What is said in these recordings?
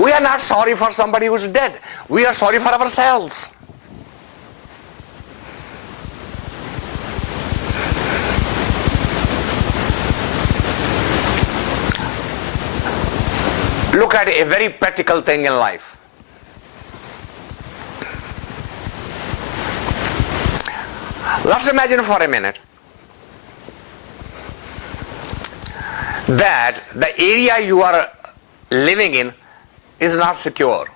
We are not sorry for somebody who's dead. We are sorry for ourselves. Look at a very practical thing in life. Let's imagine for a minute that the area you are living in is not secure.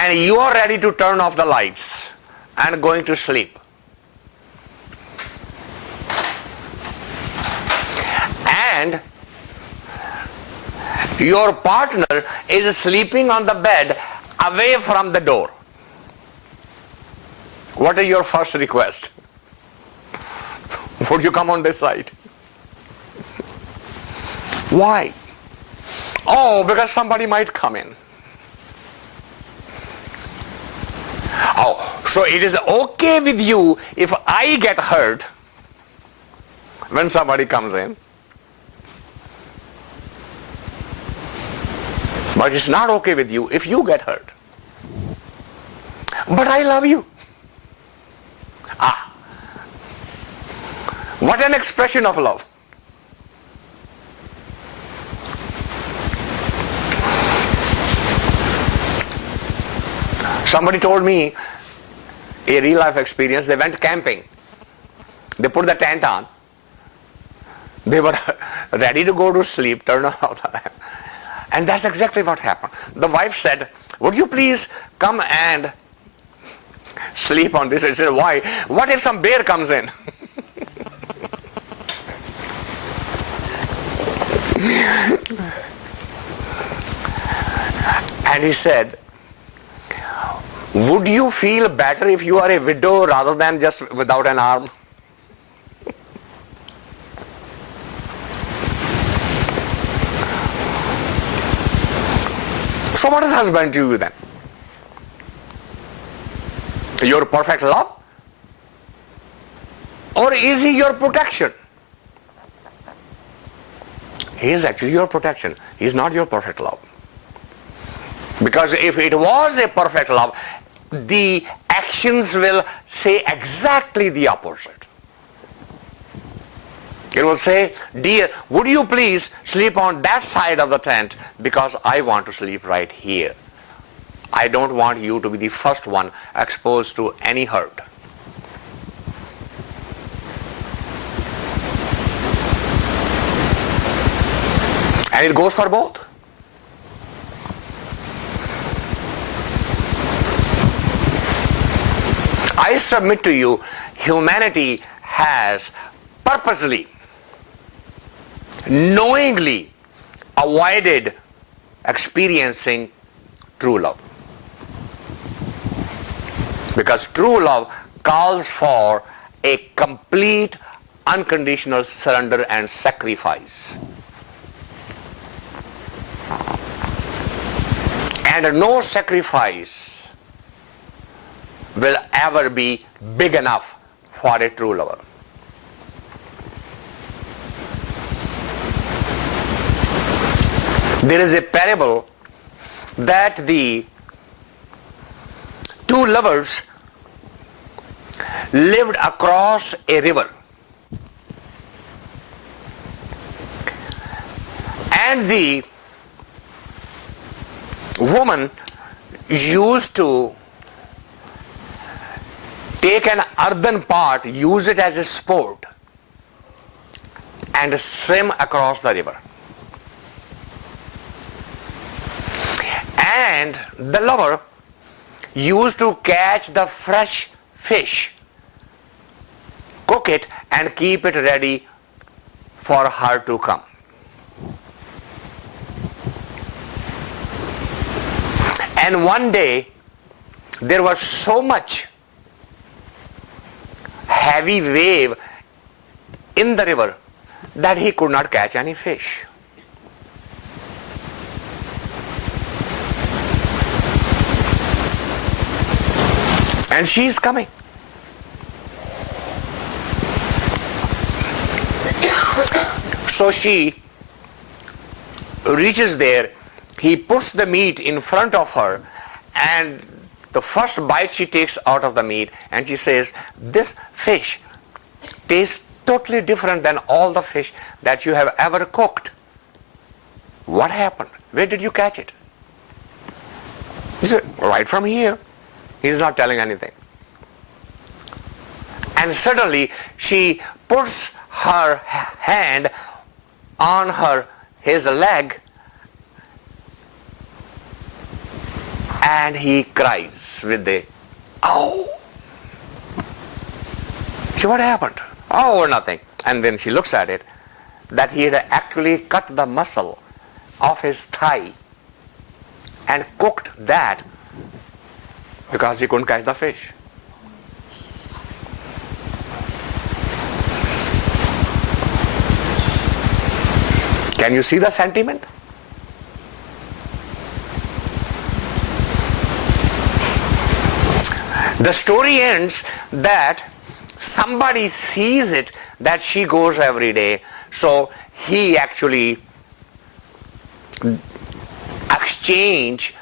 And you are ready to turn off the lights and going to sleep. And your partner is sleeping on the bed away from the door. What is your first request? Would you come on this side? Why? Oh, because somebody might come in. Oh, so it is okay with you if I get hurt when somebody comes in. But it's not okay with you if you get hurt. But I love you. What an expression of love. Somebody told me a real life experience. They went camping. They put the tent on. They were ready to go to sleep, turn off the lamp. And that's exactly what happened. The wife said, would you please come and sleep on this? I said, why? What if some bear comes in? And he said, would you feel better if you are a widow rather than just without an arm? So what is husband to you then? Your perfect love? Or is he your protection? He is actually your protection. He is not your perfect love. Because if it was a perfect love, the actions will say exactly the opposite. It will say, dear, would you please sleep on that side of the tent because I want to sleep right here. I don't want you to be the first one exposed to any hurt. And it goes for both. I submit to you, humanity has purposely, knowingly avoided experiencing true love. Because true love calls for a complete unconditional surrender and sacrifice. And no sacrifice will ever be big enough for a true lover. There is a parable that the two lovers lived across a river, and the woman used to take an earthen pot, use it as a sport, and swim across the river. And the lover used to catch the fresh fish, cook it, and keep it ready for her to come. And one day, there was so much heavy wave in the river that he could not catch any fish. And she is coming. So she reaches there, he puts the meat in front of her, and the first bite she takes out of the meat, and she says, this fish tastes totally different than all the fish that you have ever cooked. What happened? Where did you catch it? He said, right from here. He's not telling anything. And suddenly she puts her hand on his leg, and he cries with the, oh. So what happened? Oh, nothing. And then she looks at it, that he had actually cut the muscle of his thigh and cooked that because he couldn't catch the fish. Can you see the sentiment? The story ends that somebody sees it, that she goes every day, so he actually exchange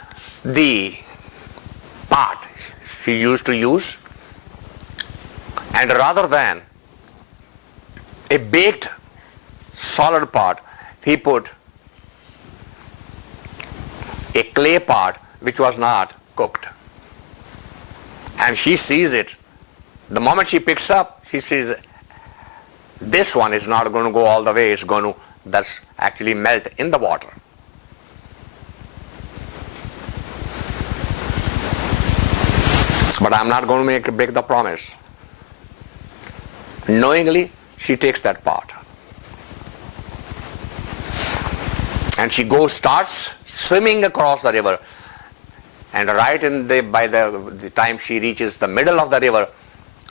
the pot she used to use, and rather than a baked solid pot, he put a clay pot which was not cooked. And she sees it. The moment she picks up, she sees this one is not going to go all the way, it's going to thus actually melt in the water. But I'm not going to break the promise. Knowingly, she takes that pot. And she starts swimming across the river. And right by the time she reaches the middle of the river,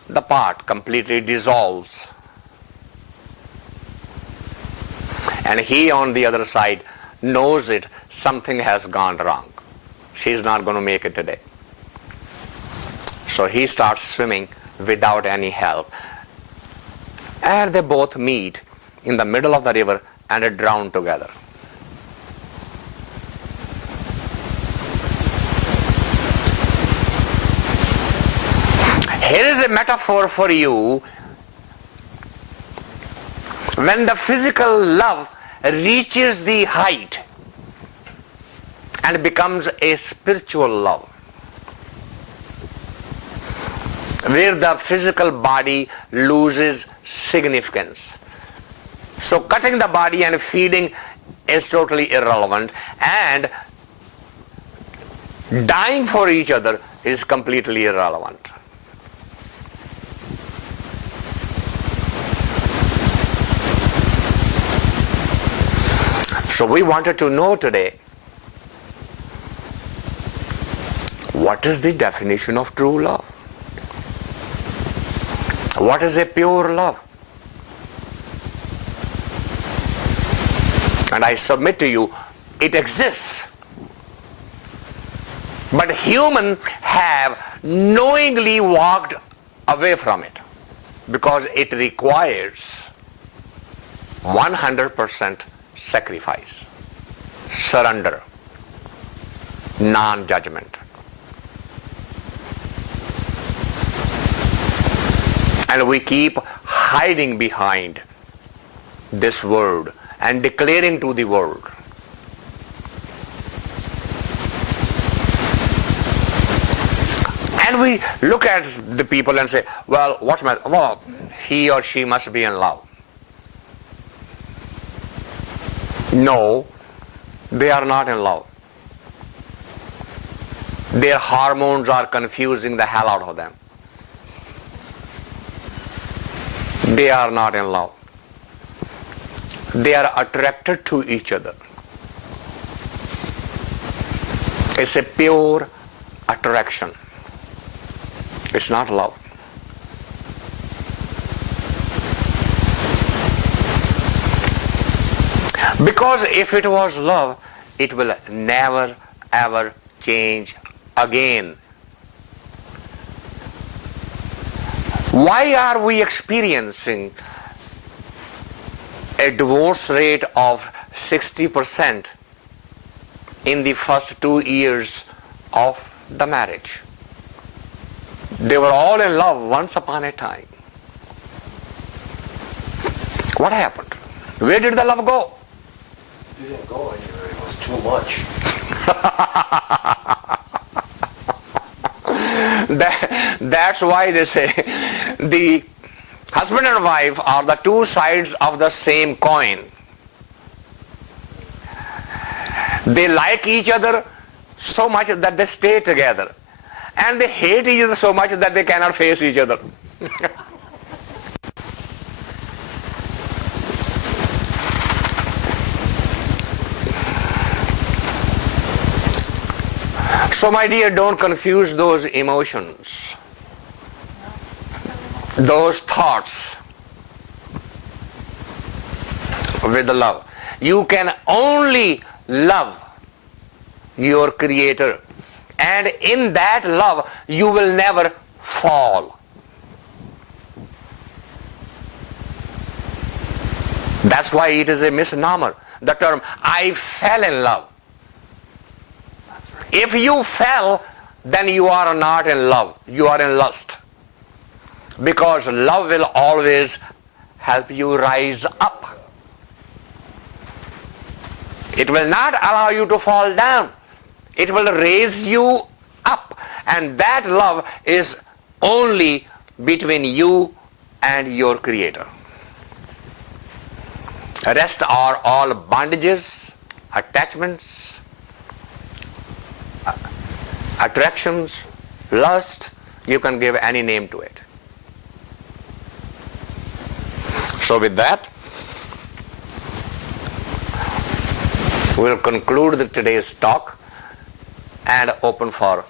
the pot completely dissolves. And he on the other side knows it, something has gone wrong. She's not going to make it today. So he starts swimming without any help. And they both meet in the middle of the river and drown together. Here is a metaphor for you. When the physical love reaches the height and becomes a spiritual love, where the physical body loses significance. So cutting the body and feeding is totally irrelevant, and dying for each other is completely irrelevant. So we wanted to know today, what is the definition of true love? What is a pure love? And I submit to you, it exists. But humans have knowingly walked away from it because it requires 100% sacrifice, surrender, non-judgment. And we keep hiding behind this word and declaring to the world. And we look at the people and say, well, what's my, well, he or she must be in love. No, they are not in love. Their hormones are confusing the hell out of them. They are not in love. They are attracted to each other. It's a pure attraction. It's not love. Because if it was love, it will never ever change again. Why are we experiencing a divorce rate of 60% in the first 2 years of the marriage. They were all in love once upon a time. What happened? Where did the love go? It didn't go anywhere. It was too much. That's why they say the husband and wife are the two sides of the same coin. They like each other so much that they stay together, and they hate each other so much that they cannot face each other. So my dear, don't confuse those emotions, those thoughts with the love. You can only love your Creator, and in that love you will never fall. That's why it is a misnomer, the term I fell in love. If you fell, then you are not in love, you are in lust. Because love will always help you rise up. It will not allow you to fall down. It will raise you up. And that love is only between you and your Creator. The rest are all bondages, attachments, attractions, lust. You can give any name to it. So with that, we'll conclude today's talk and open for